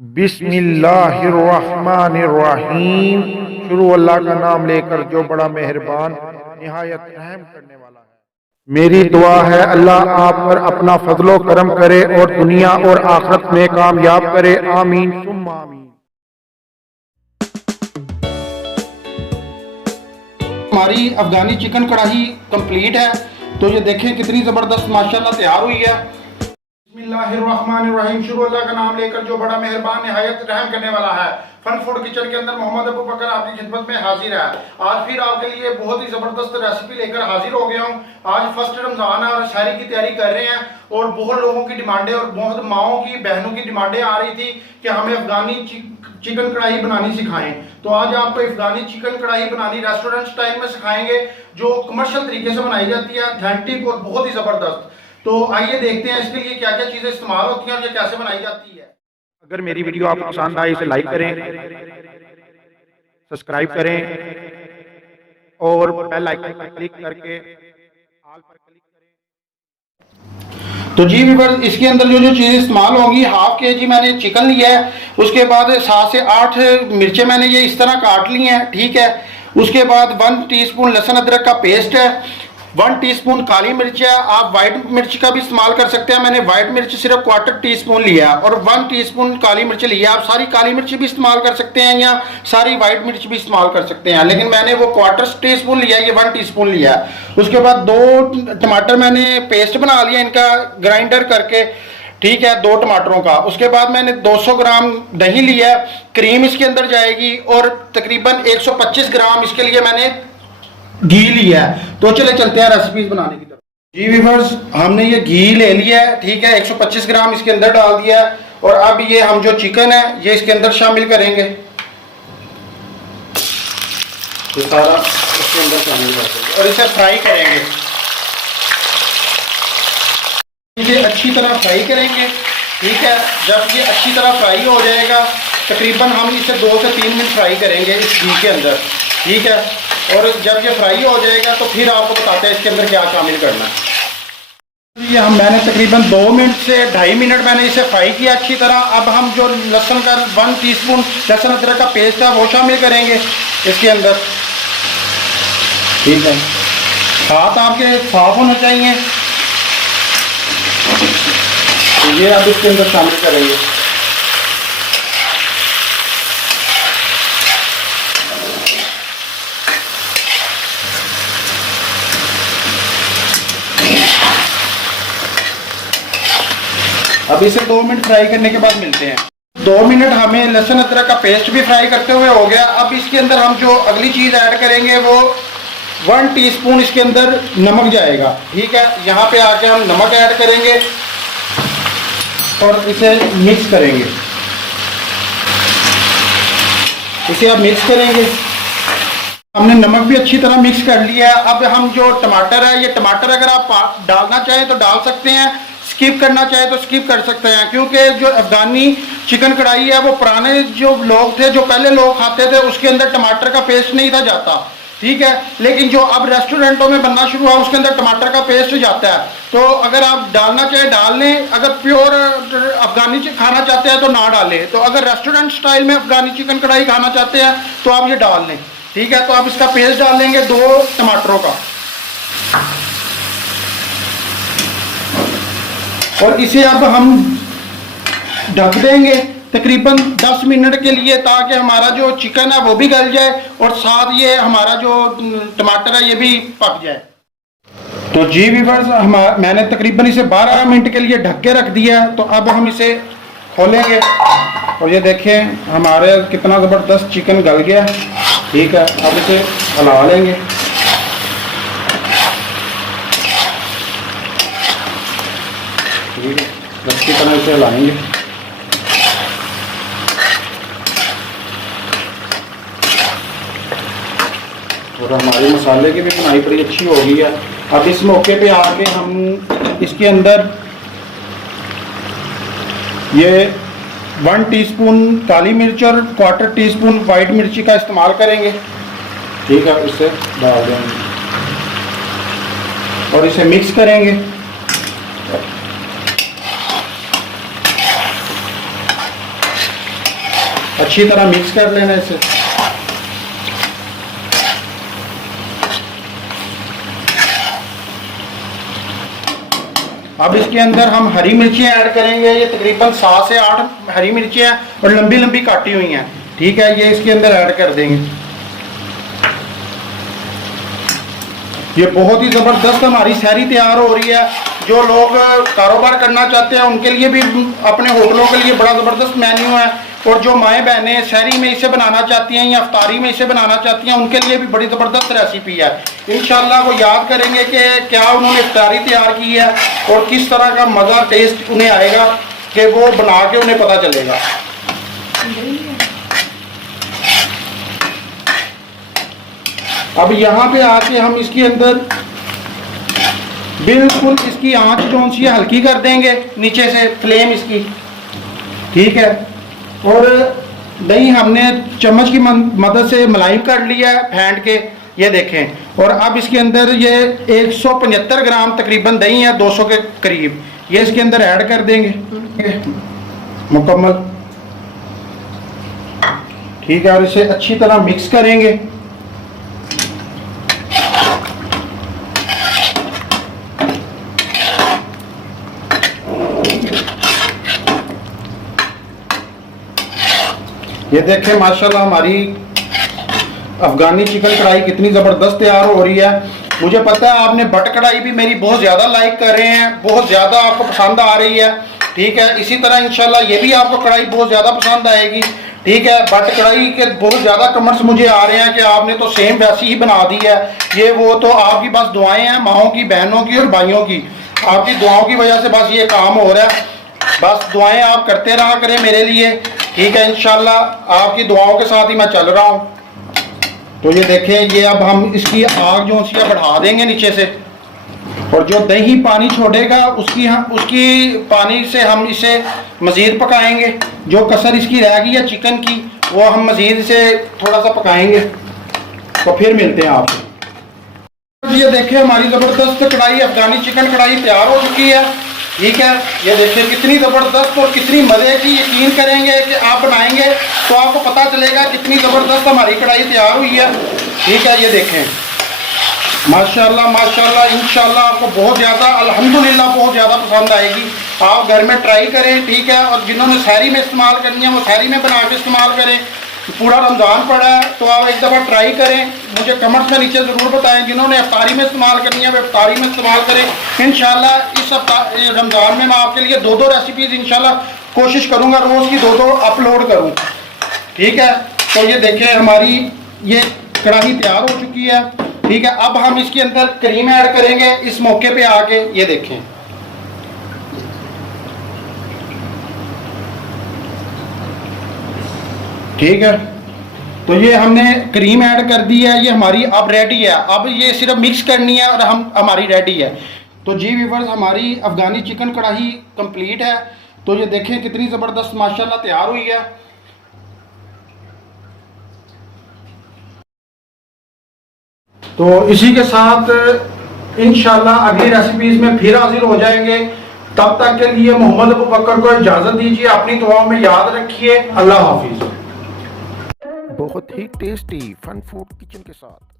बिस्मिल्लाहिर्रहमानिर्रहीम। शुरू अल्लाह का नाम लेकर जो बड़ा मेहरबान निहायत रहम करने वाला है। मेरी दुआ है अल्लाह आप पर अपना फजलो करम करे और दुनिया और आखिरत में कामयाब करे। आमीन सुम्मा आमीन। हमारी अफगानी चिकन कढ़ाई कंप्लीट है। तो ये देखें कितनी ज़बरदस्त माशाल्लाह तैयार हुई है। बिस्मिल्लाहिर्रहमानिर्रहीम। शुरू अल्लाह का नाम लेकर जो बड़ा मेहरबान निहायत रहम करने वाला है। फन फूड किचन के अंदर मोहम्मद अबू बकर आपकी खिदमत में हाजिर है। आज फिर आपके लिए बहुत ही ज़बरदस्त रेसिपी लेकर हाजिर हो गया हूँ। आज फर्स्ट रमज़ान है और शहरी की तैयारी कर रहे हैं और बहुत लोगों की डिमांडें और बहुत माओं की बहनों की डिमांडें आ रही थी कि हमें अफगानी चिकन कढ़ाई बनानी सिखाएं। तो आज आपको अफगानी चिकन कढ़ाई बनानी रेस्टोरेंट स्टाइल में सिखाएंगे जो कमर्शियल तरीके से बनाई जाती है, ऑथेंटिक और बहुत ही ज़बरदस्त। तो आइए देखते हैं इसके लिए क्या क्या चीज़ें इस्तेमाल होती हैं और ये कैसे बनाई जाती है। अगर मेरी वीडियो आपको पसंद आए इसे लाइक करें, सब्सक्राइब करें और बेल आइकन पर क्लिक करके ऑल पर क्लिक करें। तो जी व्यूअर्स, इसके अंदर जो जो चीज़ें इस्तेमाल होंगी, हाफ के जी मैंने चिकन लिया है। उसके बाद 7 से 8 मिर्चें मैंने ये इस तरह काट ली हैं, ठीक है। उसके बाद 1 टीस्पून लहसुन अदरक का पेस्ट है, 1 टीस्पून काली मिर्च है। आप वाइट मिर्च का भी इस्तेमाल कर सकते हैं। मैंने वाइट मिर्च सिर्फ 1/4 टीस्पून लिया और 1 टीस्पून काली मिर्च लिया। आप सारी काली मिर्च भी इस्तेमाल कर सकते हैं या सारी वाइट मिर्च भी इस्तेमाल कर सकते हैं, लेकिन मैंने वो 1/4 टीस्पून लिया, ये 1 टीस्पून लिया। उसके बाद 2 टमाटर मैंने पेस्ट बना लिया इनका ग्राइंडर करके, ठीक है, 2 टमाटरों का। उसके बाद मैंने 200 ग्राम दही लिया, क्रीम इसके अंदर जाएगी, और तकरीबन 125 ग्राम इसके लिए मैंने घी लिया है। तो चले चलते हैं रेसिपीज बनाने की तरफ। जी व्यूअर्स, हमने ये घी ले लिया है, ठीक है, 125 ग्राम इसके अंदर डाल दिया है। और अब ये हम जो चिकन है ये इसके अंदर शामिल करेंगे, ये सारा इसके अंदर शामिल कर देंगे और इसे फ्राई करेंगे। इसे अच्छी तरह फ्राई करेंगे, ठीक है। जब ये अच्छी तरह फ्राई हो जाएगा, तकरीबन हम इसे 2 से 3 मिनट फ्राई करेंगे इस घी के अंदर, ठीक है। और जब ये फ्राई हो जाएगा तो फिर आपको बताते हैं इसके अंदर क्या शामिल करना है। ये मैंने तकरीबन 2 मिनट से 2.5 मिनट मैंने इसे फ्राई किया अच्छी तरह। अब हम जो लहसुन का 1 टीस्पून लहसुन अदरक का पेस्ट है वो शामिल करेंगे इसके अंदर, ठीक है। हाथ आपके साफ होने चाहिए। तो ये अब इसके अंदर शामिल करेंगे। अब इसे 2 मिनट फ्राई करने के बाद मिलते हैं। 2 मिनट हमें लहसुन अदरक का पेस्ट भी फ्राई करते हुए हो गया। अब इसके अंदर हम जो अगली चीज़ ऐड करेंगे वो 1 टीस्पून इसके अंदर नमक जाएगा, ठीक है। यहाँ पे आके हम नमक ऐड करेंगे और इसे मिक्स करेंगे। इसे अब मिक्स करेंगे। हमने नमक भी अच्छी तरह मिक्स कर लिया है। अब हम जो टमाटर है, ये टमाटर अगर आप डालना चाहें तो डाल सकते हैं, स्किप करना चाहे तो स्किप कर सकते हैं, क्योंकि जो अफगानी चिकन कढ़ाई है वो पुराने जो लोग थे, जो पहले लोग खाते थे, उसके अंदर टमाटर का पेस्ट नहीं था जाता, ठीक है। लेकिन जो अब रेस्टोरेंटों में बनना शुरू हुआ उसके अंदर टमाटर का पेस्ट जाता है। तो अगर आप डालना चाहे डाल लें, अगर प्योर अफगानी खाना चाहते हैं तो ना डालें। तो अगर रेस्टोरेंट स्टाइल में अफगानी चिकन कढ़ाई खाना चाहते हैं तो आप ये डाल लें, ठीक है। तो आप इसका पेस्ट डाल लेंगे 2 टमाटरों का, और इसे अब हम ढक देंगे तकरीबन 10 मिनट के लिए, ताकि हमारा जो चिकन है वो भी गल जाए और साथ ये हमारा जो टमाटर है ये भी पक जाए। तो जी व्यूअर्स, मैंने तकरीबन इसे 12 मिनट के लिए ढक के रख दिया। तो अब हम इसे खोलेंगे और ये देखें हमारे कितना ज़बरदस्त चिकन गल गया, ठीक है। अब इसे हिला लेंगे। अच्छी तरह इसे हिलाएंगे। और हमारे मसाले की भी बनाई बड़ी अच्छी हो गई है। अब इस मौके पे आके हम इसके अंदर ये 1 टीस्पून काली मिर्च और 1/4 टीस्पून वाइट मिर्ची का इस्तेमाल करेंगे, ठीक है। इसे डाल देंगे और इसे मिक्स करेंगे। अच्छी तरह मिक्स कर लेना इसे। अब इसके अंदर हम हरी मिर्चियाँ ऐड करेंगे। ये तकरीबन 7 से 8 हरी मिर्चियाँ और लंबी लंबी काटी हुई हैं, ठीक है, ये इसके अंदर ऐड कर देंगे। ये बहुत ही ज़बरदस्त हमारी सहरी तैयार हो रही है। जो लोग कारोबार करना चाहते हैं उनके लिए भी, अपने होटलों के लिए बड़ा ज़बरदस्त मेन्यू है। और जो माएँ बहनें सहरी में इसे बनाना चाहती हैं या अफ्तारी में इसे बनाना चाहती हैं, उनके लिए भी बड़ी ज़बरदस्त रेसिपी है। इंशाल्लाह वो याद करेंगे कि क्या उन्होंने इफ्तारी तैयार की है और किस तरह का मज़ा टेस्ट उन्हें आएगा कि वो बना के उन्हें पता चलेगा। अब यहाँ पे आके हम इसके अंदर बिल्कुल इसकी आंच जो सी हल्की कर देंगे, नीचे से फ्लेम इसकी, ठीक है। और दही हमने चम्मच की मदद से मुलायम कर लिया है फेंट के, ये देखें। और अब इसके अंदर ये 175 ग्राम तकरीबन दही है, 200 के करीब, ये इसके अंदर ऐड कर देंगे मुकम्मल, ठीक है। और इसे अच्छी तरह मिक्स करेंगे। ये देखें माशाल्लाह हमारी अफगानी चिकन कढ़ाई कितनी ज़बरदस्त तैयार हो रही है। मुझे पता है आपने बट कढ़ाई भी मेरी बहुत ज़्यादा लाइक कर रहे हैं, बहुत ज़्यादा आपको पसंद आ रही है, ठीक है। इसी तरह इंशाल्लाह ये भी आपको कढ़ाई बहुत ज़्यादा पसंद आएगी, ठीक है। बट कढ़ाई के बहुत ज़्यादा कमेंट्स मुझे आ रहे हैं कि आपने तो सेम वैसी ही बना दी है। ये वो तो आपकी बस दुआएं हैं, माओं की, बहनों की और भाइयों की, आपकी दुआओं की वजह से बस ये काम हो रहा है। बस दुआएं आप करते रहा करें मेरे लिए, ठीक है। इंशाल्लाह आपकी दुआओं के साथ ही मैं चल रहा हूँ। तो ये देखें, ये अब हम इसकी आग जो सी बढ़ा देंगे नीचे से, और जो दही पानी छोड़ेगा उसकी पानी से हम इसे मज़ीद पकाएंगे। जो कसर इसकी रह गई है चिकन की, वो हम मज़ीद से थोड़ा सा पकाएंगे। तो फिर मिलते हैं आपसे। ये देखें हमारी ज़बरदस्त कढ़ाई, अफगानी चिकन कढ़ाई तैयार हो चुकी है, ठीक है। ये देखिए कितनी ज़बरदस्त और कितनी मज़े की, यकीन करेंगे कि आप बनाएंगे तो आपको पता चलेगा कितनी ज़बरदस्त हमारी कढ़ाई तैयार हुई है, ठीक है। ये देखें माशाल्लाह माशाल्लाह, इंशाल्लाह आपको बहुत ज़्यादा, अल्हम्दुलिल्लाह बहुत ज़्यादा पसंद आएगी। आप घर में ट्राई करें, ठीक है। और जिन्होंने सहरी में इस्तेमाल करनी है वो सहरी में बना के इस्तेमाल करें। पूरा रमज़ान पड़ा है तो आप एक दफ़ा ट्राई करें, मुझे कमेंट्स में नीचे ज़रूर बताएं। जिन्होंने इफ्तारी में इस्तेमाल करनी है वो इफ्तारी में इस्तेमाल करें। इंशाल्लाह इस रमज़ान में मैं आपके लिए 2-2 रेसिपीज़ इंशाल्लाह कोशिश करूँगा रोज़ की 2-2 अपलोड करूँ, ठीक है। तो ये देखें हमारी ये कढ़ाई तैयार हो चुकी है, ठीक है। अब हम इसके अंदर क्रीम ऐड करेंगे इस मौके पे आके, ये देखें, ठीक है। तो ये हमने क्रीम ऐड कर दी है, ये हमारी अब रेडी है। अब ये सिर्फ मिक्स करनी है और हमारी रेडी है। तो जी व्यूअर्स, हमारी अफगानी चिकन कढ़ाई कंप्लीट है। तो ये देखें कितनी ज़बरदस्त माशाल्लाह तैयार हुई है। तो इसी के साथ इंशाल्लाह अगली रेसिपीज में फिर हाजिर हो जाएंगे। तब तक के लिए मोहम्मद अबू बकर को इजाज़त दीजिए। अपनी दुआओं में याद रखिए। अल्लाह हाफिज़। बहुत ही टेस्टी फन फूड किचन के साथ